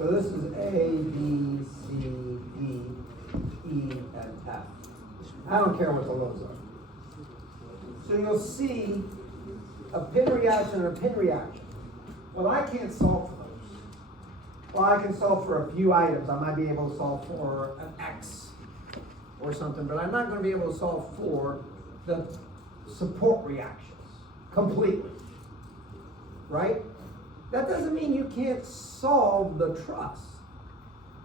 So this is A, B, C, D, E, and F. I don't care what the lows are. So you'll see a pin reaction and a pin reaction. Well, I can't solve for those. Well, I can solve for a few items. I might be able to solve for an X or something, but I'm not going to be able to solve for the support reactions completely, right? That doesn't mean you can't solve the truss,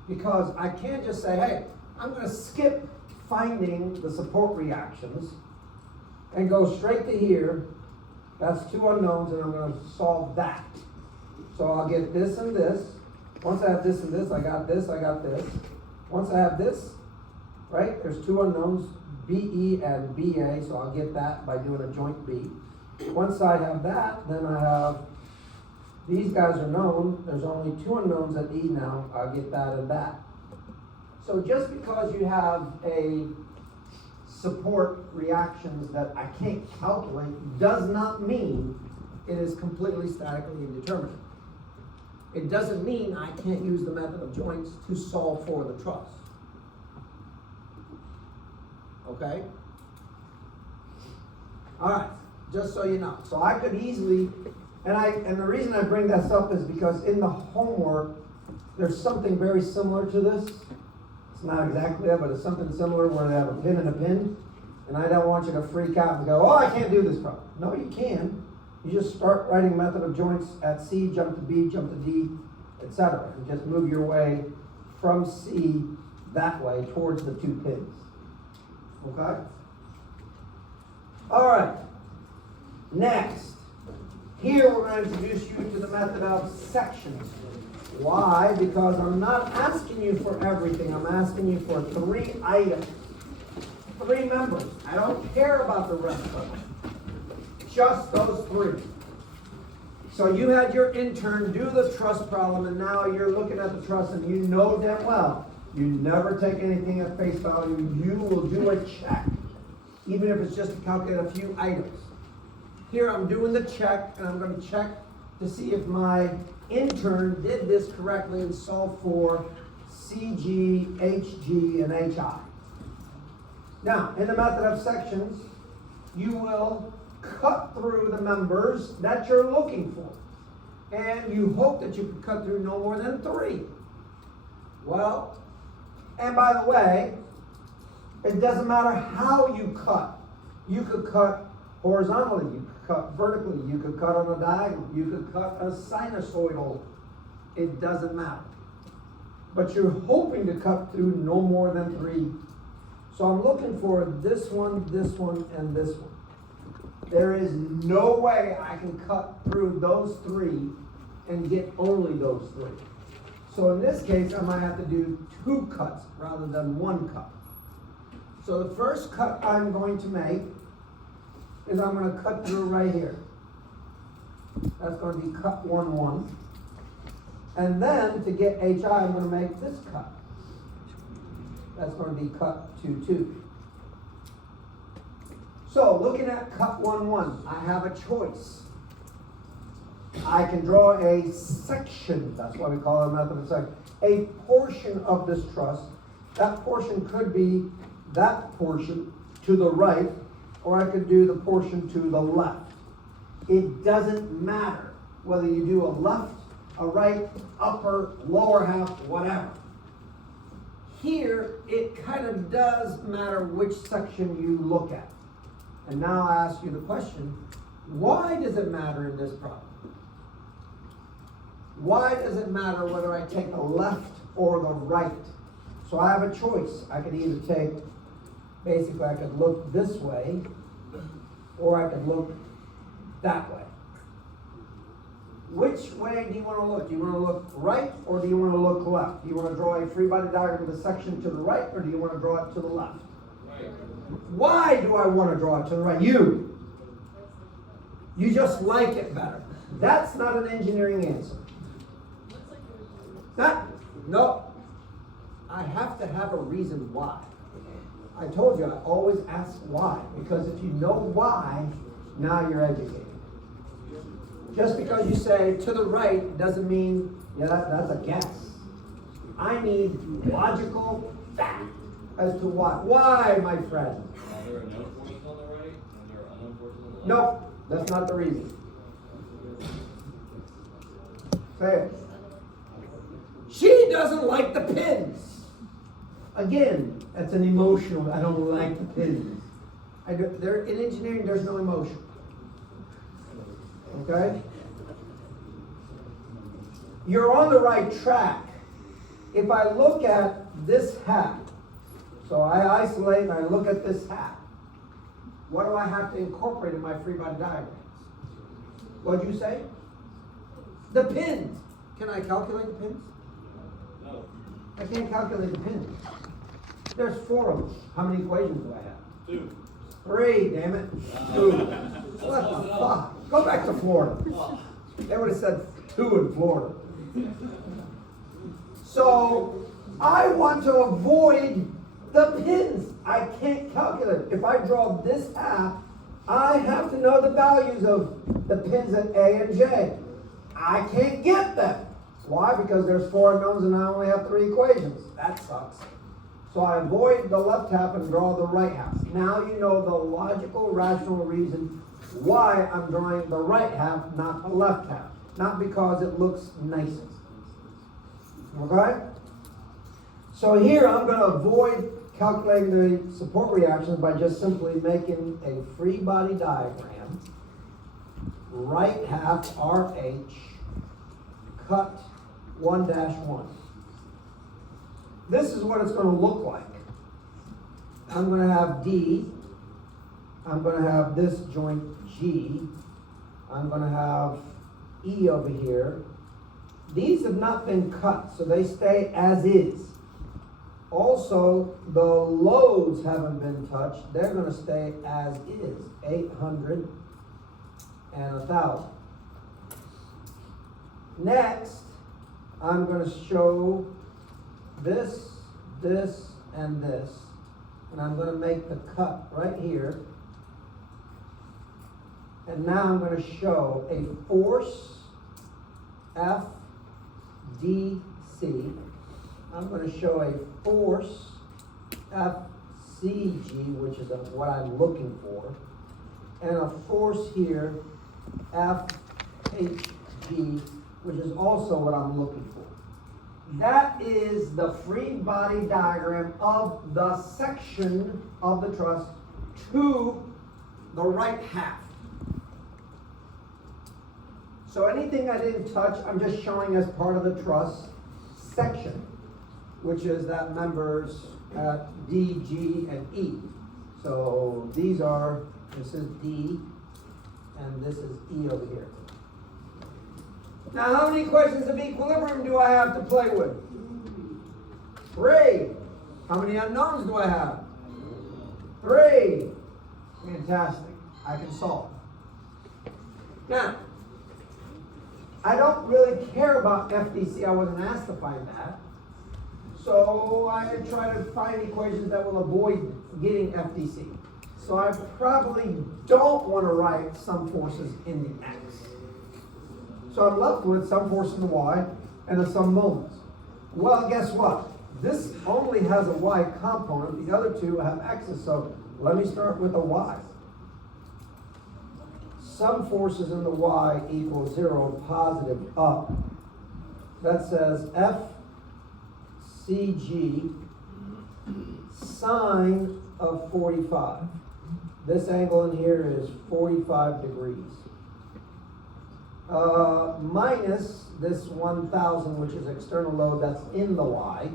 because I can't just say, hey, I'm going to skip finding the support reactions and go straight to here. That's two unknowns, and I'm going to solve that. So I'll get this and this. Once I have this and this, I got this, I got this. Once I have this, right, there's two unknowns, BE and BA, so I'll get that by doing a joint B. Once I have that, then I have, these guys are known, there's only two unknowns at E now, I'll get that and that. So just because you have a support reactions that I can't calculate does not mean it is completely statically indeterminate. It doesn't mean I can't use the method of joints to solve for the truss. Okay? All right, just so you know. So I could easily, and the reason I bring this up is because in the homework, there's something very similar to this. It's not exactly that, but it's something similar where they have a pin and a pin. And I don't want you to freak out and go, oh, I can't do this problem. No, you can. You just start writing method of joints at C, jump to B, jump to D, etc. And just move your way from C that way towards the two pins. Okay? All right. Next. Here we're going to introduce you to the method of sections. Why? Because I'm not asking you for everything. I'm asking you for 3 items. 3 members. I don't care about the rest of them. Just those 3. So you had your intern do the truss problem, and now you're looking at the truss, and you know damn well you never take anything at face value. You will do a check, even if it's just to calculate a few items. Here I'm doing the check, and I'm going to check to see if my intern did this correctly and solve for CG, HG, and HI. Now, in the method of sections, you will cut through the members that you're looking for. And you hope that you can cut through no more than 3. Well, and by the way, it doesn't matter how you cut. You could cut horizontally, you could cut vertically, you could cut on a diagonal, you could cut a sinusoidal. It doesn't matter. But you're hoping to cut through no more than 3. So I'm looking for this one, and this one. There is no way I can cut through those 3 and get only those 3. So in this case, I might have to do 2 cuts rather than 1 cut. So the first cut I'm going to make is I'm going to cut through right here. That's going to be cut 1, 1. And then to get HI, I'm going to make this cut. That's going to be cut 2, 2. So looking at cut 1, 1, I have a choice. I can draw a section, that's why we call it a method of section, a portion of this truss. That portion could be that portion to the right, or I could do the portion to the left. It doesn't matter whether you do a left, a right, upper, lower half, whatever. Here, it kind of does matter which section you look at. And now I ask you the question, why does it matter in this problem? Why does it matter whether I take the left or the right? So I have a choice. I could either take, basically I could look this way, or I could look that way. Which way do you want to look? Do you want to look right, or do you want to look left? Do you want to draw a free body diagram of the section to the right, or do you want to draw it to the left? Right. Why do I want to draw it to the right? You just like it better. That's not an engineering answer. No. I have to have a reason why. I told you, I always ask why, because if you know why, now you're educated. Just because you say to the right doesn't mean, yeah, that's a guess. I need logical fact as to why. Why, my friend? Are there known forces on the right and there are unknown forces on the left? No, that's not the reason. Say it. She doesn't like the pins. Again, that's an emotional, I don't like the pins. In engineering, there's no emotion. Okay? You're on the right track. If I look at this hat, so I isolate and I look at this hat, what do I have to incorporate in my free body diagrams? What'd you say? The pins. Can I calculate the pins? No. I can't calculate the pins. There's 4 of them. How many equations do I have? 2. 3, damn it. 2. What the fuck? Go back to Florida. They would have said 2 in Florida. So, I want to avoid the pins. I can't calculate. If I draw this hat, I have to know the values of the pins at A and J. I can't get them. Why? Because there's 4 unknowns and I only have 3 equations. That sucks. So I avoid the left half and draw the right half. Now you know the logical, rational reason why I'm drawing the right half, not the left half. Not because it looks nicer. Okay? So here I'm going to avoid calculating the support reactions by just simply making a free body diagram. Right half RH, cut 1-1. This is what it's going to look like. I'm going to have D. I'm going to have this joint G. I'm going to have E over here. These have not been cut, so they stay as is. Also, the loads haven't been touched. They're going to stay as is, 800 and 1,000. Next, I'm going to show this, this, and this. And I'm going to make the cut right here. And now I'm going to show a force FDC. I'm going to show a force FCG, which is what I'm looking for. And a force here, FHG, which is also what I'm looking for. That is the free body diagram of the section of the truss to the right half. So anything I didn't touch, I'm just showing as part of the truss section, which is that members at D, G, and E. So this is D, and this is E over here. Now, how many equations of equilibrium do I have to play with? 3. How many unknowns do I have? 3. Fantastic. I can solve. Now, I don't really care about FDC. I wasn't asked to find that. So I try to find equations that will avoid getting FDC. So I probably don't want to write some forces in the X. So I'm left with some force in the Y and some moments. Well, guess what? This only has a Y component. The other two have X's. So let me start with a Y. Some forces in the Y equals 0, positive up. That says FCG sine of 45. This angle in here is 45 degrees. Minus this 1,000, which is external load that's in the Y,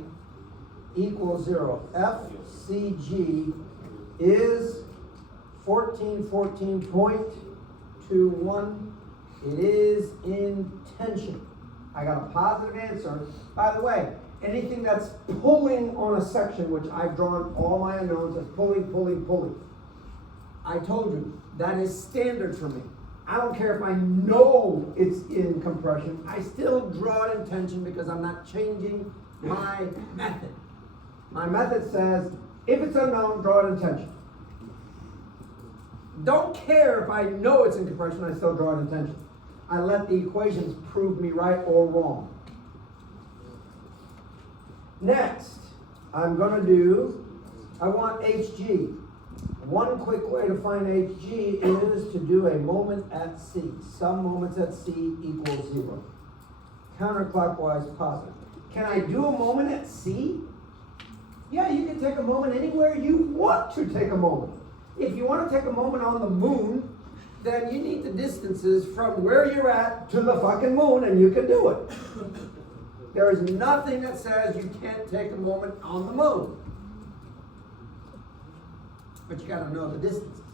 equals 0. FCG is 1414.21. It is in tension. I got a positive answer. By the way, anything that's pulling on a section, which I've drawn all my unknowns as pulling, pulling, pulling. I told you, that is standard for me. I don't care if I know it's in compression. I still draw it in tension because I'm not changing my method. My method says, if it's unknown, draw it in tension. Don't care if I know it's in compression, I still draw it in tension. I let the equations prove me right or wrong. Next, I want HG. One quick way to find HG is to do a moment at C. Some moments at C equals 0. Counterclockwise positive. Can I do a moment at C? Yeah, you can take a moment anywhere you want to take a moment. If you want to take a moment on the moon, then you need the distances from where you're at to the fucking moon, and you can do it. There is nothing that says you can't take a moment on the moon. But you gotta know the distances.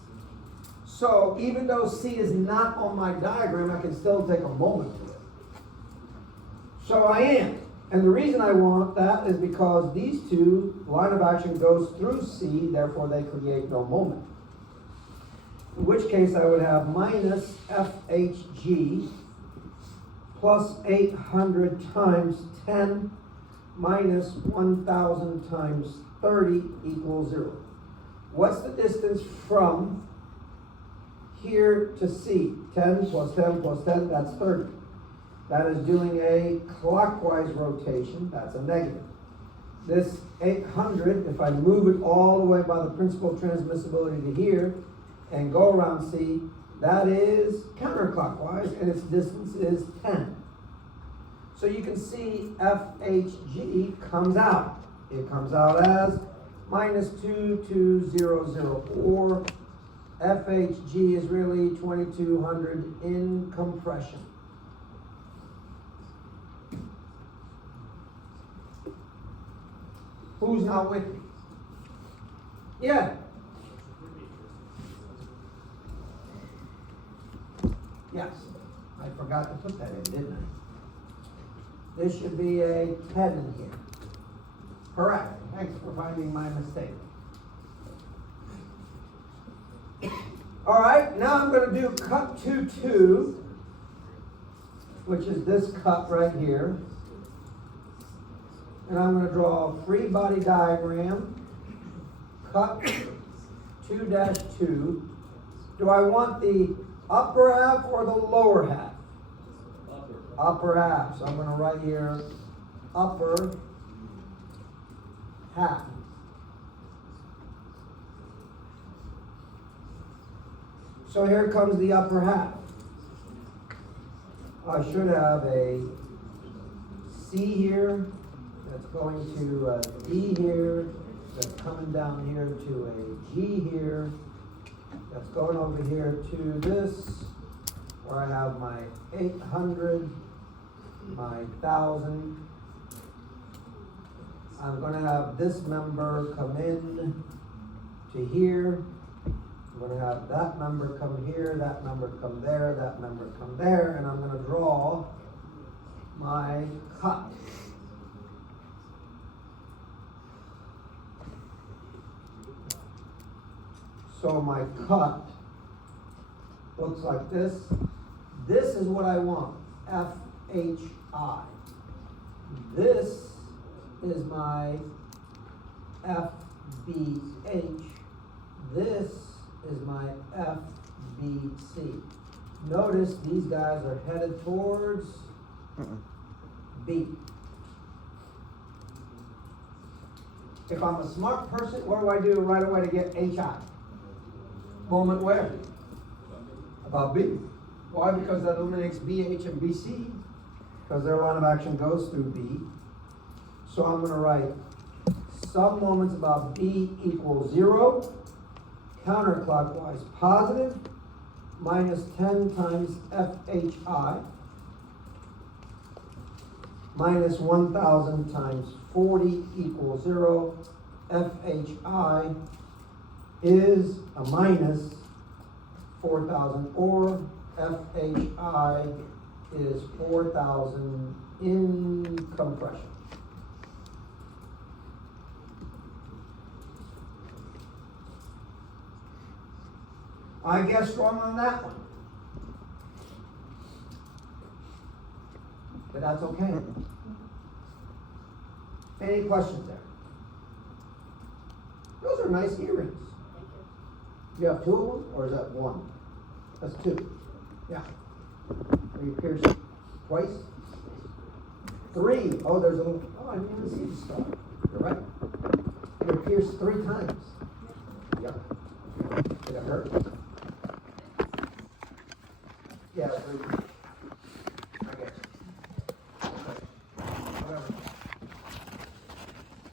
So even though C is not on my diagram, I can still take a moment to it. So I am. And the reason I want that is because these two, line of action goes through C, therefore they create no moment. In which case I would have minus FHG plus 800 times 10 minus 1,000 times 30 equals 0. What's the distance from here to C? 10 plus 10 plus 10, that's 30. That is doing a clockwise rotation, that's a negative. This 800, if I move it all the way by the principle of transmissibility to here and go around C, that is counterclockwise, and its distance is 10. So you can see FHG comes out. It comes out as minus 22004. FHG is really 2200 in compression. Who's not with me? Yeah. Yes. I forgot to put that in, didn't I? This should be a 10 in here. Correct. Thanks for finding my mistake. All right, now I'm going to do cut 2-2, which is this cut right here. And I'm going to draw a free body diagram. Cut 2-2. Do I want the upper half or the lower half? Upper half. So I'm going to write here upper half. So here comes the upper half. I should have a C here that's going to a D here, that's coming down here to a G here, that's going over here to this, where I have my 800, my 1,000. I'm going to have this member come in to here. I'm going to have that member come here, that member come there, that member come there, and I'm going to draw my cut. So my cut looks like this. This is what I want, FHI. This is my FBH. This is my FBC. Notice these guys are headed towards B. If I'm a smart person, what do I do right away to get HI? Moment where? About B. Why? Because that eliminates BH and BC, because their line of action goes through B. So I'm going to write some moments about B equals 0, counterclockwise positive, minus 10 times FHI, minus 1,000 times 40 equals 0. FHI is a minus 4,000, or FHI is 4,000 in compression. I guessed wrong on that one. But that's okay. Any questions there? Those are nice earrings. You have 2 of them, or is that 1? That's 2. Yeah. Are you pierced twice? 3. Oh, there's a little, oh, I didn't even see the star. You're right. It appears 3 times. Yep. Did it hurt? Yeah,